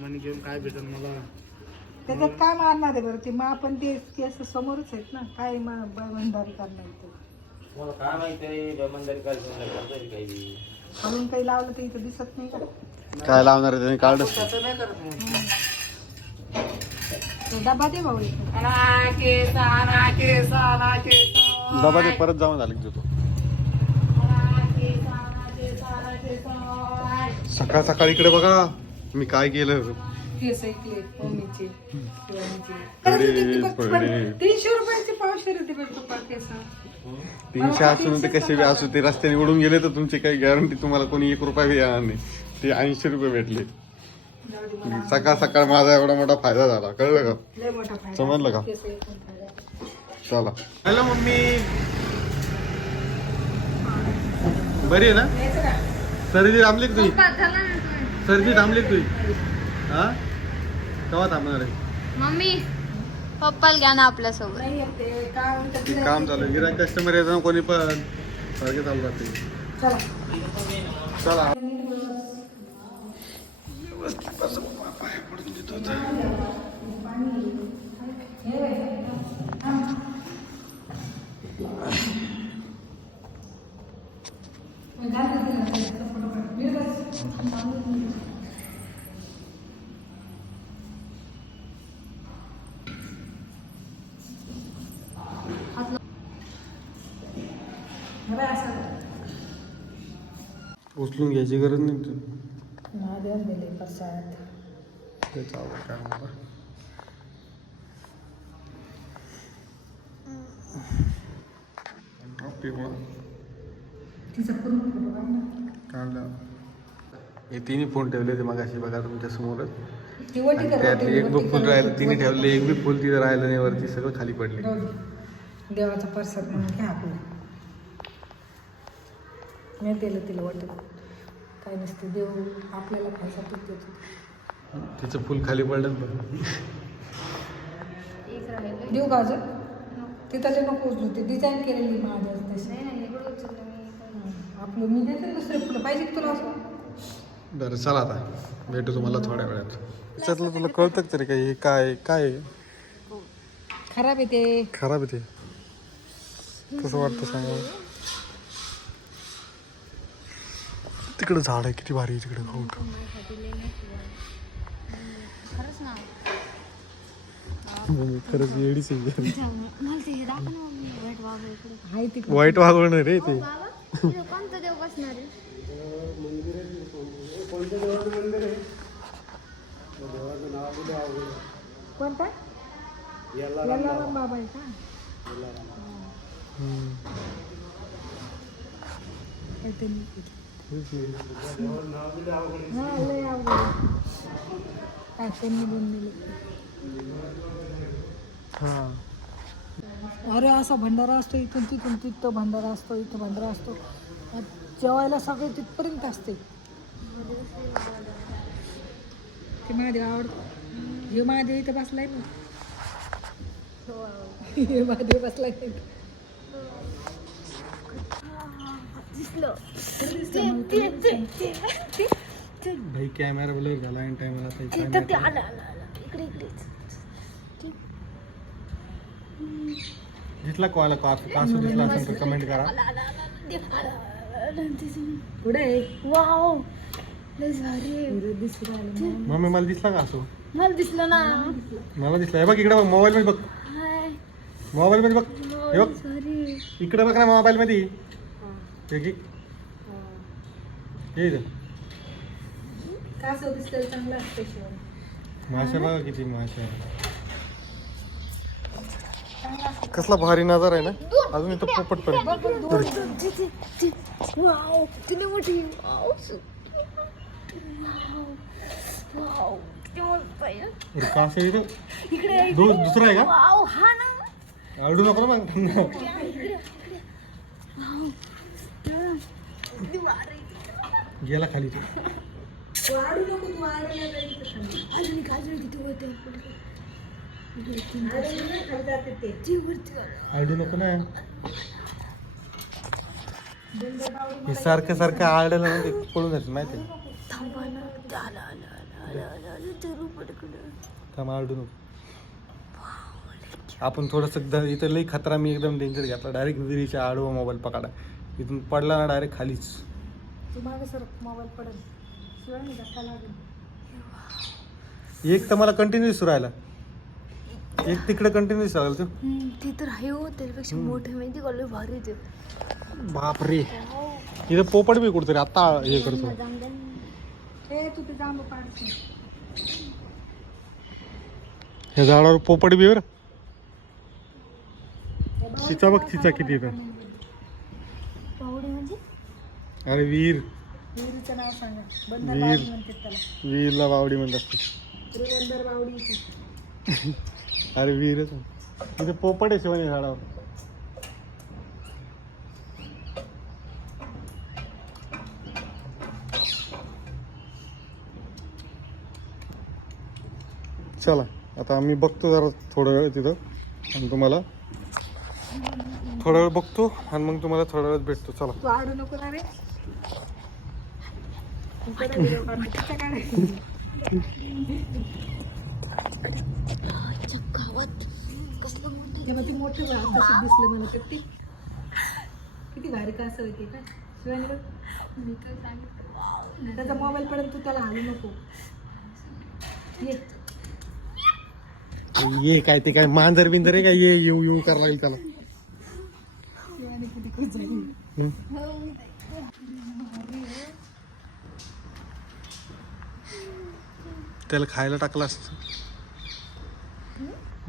मनी घेऊन काय भेटेल मला? त्याच्यात काय मारणार आहे बरं? ते मग आपण ते असं समोरच आहेत ना. काय मा- करणार ते? मला काय माहिती रे करतोय काही बी. खालून काही? लावलं तर इथं दिसत नाही का? काय लावणार आहे त्याने? कार्ड त्याचं नाही करत मी. तो डबा दे भाऊ इथं. केस, केस, केस. डबा ते परत जाऊन झालं की देतो. केस, केस, केस. सकाळ सकाळ इकडे बघा. मी काय केलं? केस ऐकले मम्मीचे. तीनशे रुपयाचे पावशे होते बघ पप्पा केस तीनशे असून ते कसे बी असू ते रस्त्याने उडून गेले तर तुमची काही गॅरंटी तुम्हाला कोणी एक रुपया बी येणार नाही. ते ऐंशी रुपये भेटले. सकाळ सकाळ माझा एवढा मोठा फायदा झाला. कळलं का? लय मोठा फायदा. समजलं का. चला. Hello mummy. बरी आहे ना? सर्दी का? तुझी? सर्दी थांबली तुझी हा? केव्हा थांबणार आहे? मम्मी पप्पाला घ्या ना आपल्यासोबत. नाही येत ते. काय म्हणतात ते ते? काम चालू गिराक कस्टमर येतात कोणी पण सारखे चालू राहते चला. हे. उचलून घ्यायची गरज नाही तू महादेव दिले प्रसाद त्याचा आवड काय म्हणता पिवळा तिचा पूर्ण फोटो काढ ना. काढला हे तिन्ही फोन ठेवले होते मगाशी बघा तुमच्या समोरच. आणि त्यातले एक वटी बी फुल राहिलं तिने. ठेवले एक बी फुल तिथं राहिलं नाही वरती सगळं खाली पडले. दे. देवाचा प्रसाद म्हणून घ्या आपलं. मी दिलं तिला वाटत. काय नसते देव आपल्याला खायसाठी देतो तिचं फुल खाली पडलं बघ. एक राहिलं देऊ का अजून? तिथले नको उचलू ते डिझाईन केलेली महादेव तशी. नाही नाही इकडं उचललं मी. इकडं. आपलं मी देते ना दुसरे फुलं पाहिजे का तुला असं बरं चला आता. भेटू तुम्हाला थोड्या वेळात. त्याच्यातलं तुला कळतं का तरी काही? काय काय आहे? खराब आहे ते. खराब आहे ते. कसं वाटतं सांगा तिकडं झाड आहे किती भारी आहे तिकडे खाऊ खरंच ना. खरंच येडीच आहे. मला ते हे दाखव ना मम्मी वाईट बाबा इकडे. आहे ती वाईट वागवणं रे ते. कोणतं देव बसणार आहे? कोणता? यल्लाराम बाबा. आहे का? आहे ते नाही. हा, लय आवडलं. काय त्यांनी दोन दिले. हा. अरे असा भंडारा असतो इथून तिथून तिथं भंडारा असतो इथं भंडारा असतो. जेवायला सगळे तिथपर्यंत असते. ते महादेव आवडतं हे महादेव इथं बसलाय ना हे महादेव बसलाय. भाई कॅमेरा ब्लर झाला आणि टाइमला इकडे इकडे दिसला कोणाला कासू कासू दिसला असेल तर कमेंट करा कुठे? वाव मम्मी मला दिसला कासू मला दिसलं ना मला दिसला हे बघ इकडे बघ मोबाईल मध्ये बघ मोबाईल मध्ये बघ हे बघ इकडे बघ ना मोबाईल मध्ये हे. हे माशा बघा किती माशा कसला भारी नजर आहे ना अजून इथं पोपट. वाव किती मोठं आहे अरे कासव आहे इथं इकडे दो दुसरा आहे का वाव हा ना अडू नको ना मग किती भारी गेला खाली तू. अजून एक किती होते जाते वरती आलं. नको ना हे सारखं सारखं ना ते पळून माहिती आहे थांबा ना. आलं आलं आलं आलं आलं आलं विचारू पटकन थांब आरडू नको. आपण थोडंसं द इथं लई खतरा मी एकदम डेंजर घेतला. डायरेक्ट विहिरीच्या आडवा मोबाईल पकडा. इथून पडला ना डायरेक्ट खालीच. तू मागे सर मोबाईल पडेल. शिवाय मी धक्का लागेल. एक तर मला कंटिन्यूस राहिला. एक तिकडे कंटिन्यूस राहिला तू. हम्म, ते तर आहे हो त्याच्यापेक्षा मोठे माहिती का? लय भारी ते. बापरे. इथं पोपट बी कुठतरी आता हे करतो. हे तू ते जांब पाडशील. ह्या झाडावर पोपट बी वर चिचा बघ चिचा किती येतं पावडे म्हणजे. अरे वीर. विहिरीचं नाव सांगा. बंदर वीर. बावडी म्हणतात त्याला. वीरला बावडी म्हणत असते इकडे बंदर बावडी येते. अरे वीरच. इथे पोपट आहे शिवानी झाडावर. चला आता आम्ही बघतो जरा थोडं वेळ तिथं. आणि तुम्हाला थोडा वेळ बघतो आणि मग तुम्हाला थोडा वेळ भेटतो. चला. तू आडू नको ना रे. इकडे video काढतो. तिच्या काढायचं. गावात ती मोठी झाड कसं दिसलं मला तर ते किती भारी का असं होते का शिवानी बघ. मी काय सांगितलं त्याचा मोबाईल पडेल तू त्याला हालू नको. ये. ये काय ते काय मांजर बिंजर आहे काय ये येऊ येऊ करायला लागेल त्याला. हम्म. त्याला खायला टाकलं असतं.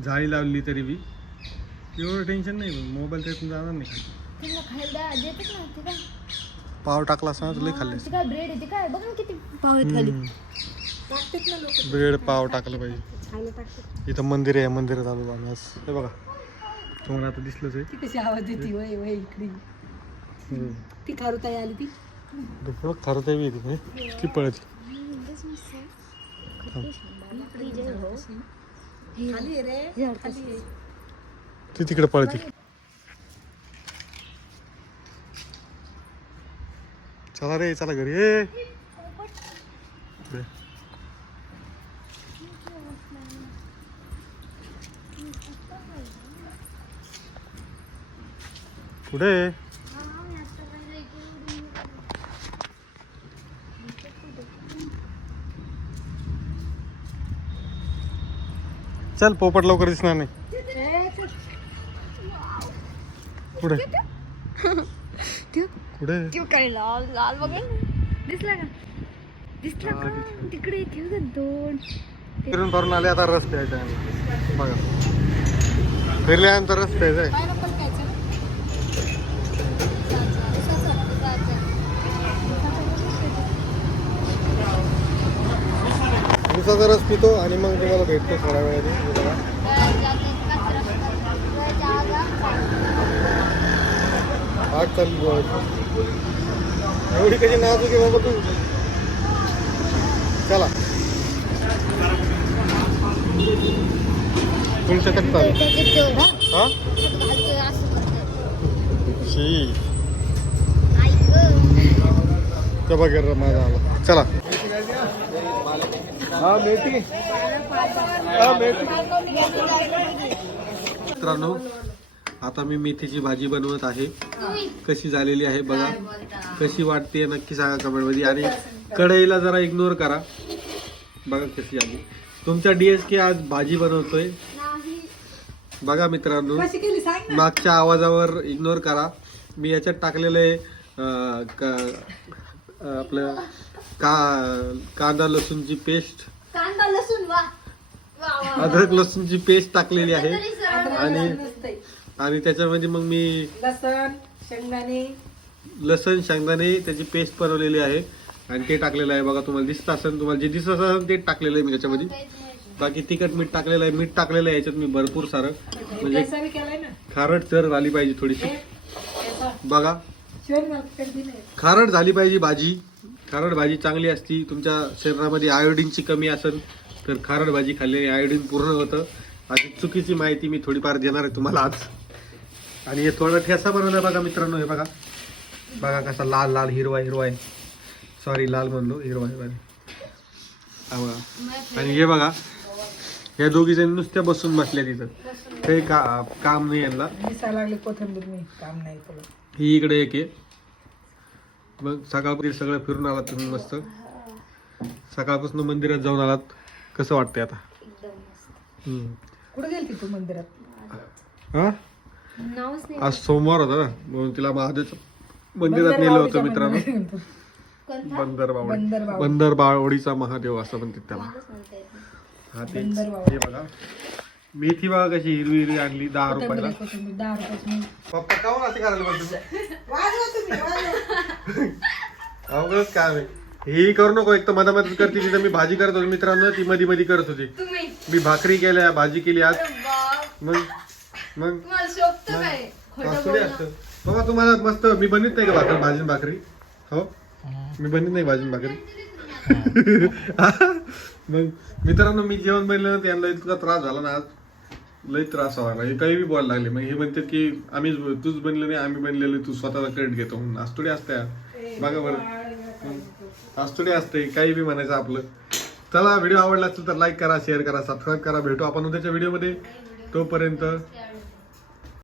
जाळी लावली तरी बी. एवढं टेन्शन नाही मोबाईल त्यातून जाणार नाही खाली. त्यांना खायला देतात ना ते काय पाव टाकला असता ना तर लई खाल्ले ते काय ब्रेड येते काय बघ ना किती. आहेत खाली टाकतात ना लोक. ब्रेड पाव टाकलं पाहिजे. इथं मंदिर आहे मंदिरात आलो आम्ही आज. हे बघा तुम्हाला आता दिसलंच आहे. ती कशी आवाज देते वय वय इकडे. ती खारुताई आली ती. बघ खरं ते बी येते ती. पळत. ती तिकडे पळते. चला रे चला घरी. ये कुठे? चल पोपट लवकर दिसणार नाही. कुठे? कुठे? काय लाल लाल बघ. दिसला का? दिसला का? तिकडे दोन. फिरून करून आले आता रस प्यायचा आहे बघा. फिरल्यानंतर रस प्यायचा आहे. उसाचा रस पितो आणि मग तुम्हाला भेटतो थोड्या वेळाने. आठ एवढी कशी नाजूक आहे बाबा तू? चला. तुमच्या हा? शी. त्या बघा माझा आला. चला. हा मेथी. हा मेथी. मित्रांनो आता मी मेथीची भाजी बनवत आहे. कशी झालेली आहे बघा. कशी वाटते नक्की सांगा कमेंटमध्ये. आणि कढईला जरा इग्नोर करा. बघा कशी आली. तुमच्या डीएसके आज भाजी बनवतोय. बघा मित्रांनो कशी केली? सांग ना. मागच्या आवाजावर इग्नोर करा. मी याच्यात टाकलेलं आहे क- आपलं का कांदा लसूणची पेस्ट. कांदा लसूण वा. वा वा अद्रक लसूणची पेस्ट टाकलेली आहे. आणि नसतंय. आणि त्याच्यामध्ये मग मी लसण शेंगदाणे. लसण शेंगदाणे त्याची पेस्ट बनवलेली आहे. आणि ते टाकलेलं आहे. बघा तुम्हाला दिसत असेल तुम्हाला जे दिसत असेल ते टाकलेलं आहे मी त्याच्यामध्ये. बाकी तिखट मीठ टाकलेलं आहे. मीठ टाकलेलं आहे. याच्यात मी भरपूर सारं. म्हणजे ठेचा बी केलाय ना? खारट चर झाली पाहिजे थोडीशी. बघा. शिवानी मला कधी नाही खारट झाली पाहिजे भाजी. खारट भाजी चांगली असती तुमच्या शरीरामध्ये आयोडीनची कमी असेल तर खारट भाजी खाल्ल्याने आयोडीन पूर्ण होतं. अशी चुकीची माहिती मी थोडीफार देणार आहे तुम्हाला आज. आणि हे थोडं ठेसा बनवला बघा मित्रांनो हे बघा. बघा कसा लाल लाल हिरवा हिरवा आहे. सॉरी लाल म्हणलो हिरवा हिरवा बघा. आणि हे बघा या दोघी जणी नुसत्या बसून बसल्या तिथं. काही का काम नाही यांना. दिसायला लागले कोथिंबीर मी काम नाही तुला ही इकडे एक आहे. मग सकाळपर्यंत सगळं फिरून आलात तुम्ही मस्त. सकाळपासून मंदिरात जाऊन आलात. कसं वाटतंय आता? हम्म. कुठे गेलती तू मंदिरात? हा? नावच नाही आज सोमवार होता ना म्हणून तिला महादेवचं मंदिरात नेलं होतं मित्रांनो. कोणता? बंदर बावडी बंदर बावडी. बंदर बावडीचा महादेव असं म्हणतात त्याला. म्हणता येत नाही. हा ते बंदर बावडी. हे बघा. मेथी बघा कशी हिरवी हिरवी आणली दहा रुपयाला. कोथिंबीर कोथिंबीर दहा रुपयाची. मी पप्पा काऊन असे करायला पाहिजे अवघडच काम आहे ही करू नको एक तर मधा मदत करते तिथं मी भाजी करत होतो. मित्रांनो ती मधी मधी करत होती. तुम्ही. मी भाकरी केल्या भाजी केली आज. बाप, मग मग तुम्हाला शोभतं काय? खोटं असू दे बोलणं. असतं बाबा तुम्हाला मस्त मी बनवीत नाही का भाकर? भाजी आणि भाकरी? हो? मी बनवीत नाही भाजी आणि भाकरी मग मित्रांनो मी जेवण बनलं ना त्यांना इतका त्रास झाला ना आज. लई त्रास व्हायला हे काही बी बोलायला लागले. मग हे म्हणतात की आम्ही तूच बनले नाही आम्ही बनलेले तू स्वतःचा क्रेडिट घेतो. म्हणून आज थोडी असते बघा बरं. थोडी असते काही बी म्हणायचं आपलं. चला व्हिडिओ आवडला असेल तर लाईक करा शेअर करा सबस्क्राईब करा. भेटू आपण उद्याच्या व्हिडिओमध्ये तोपर्यंत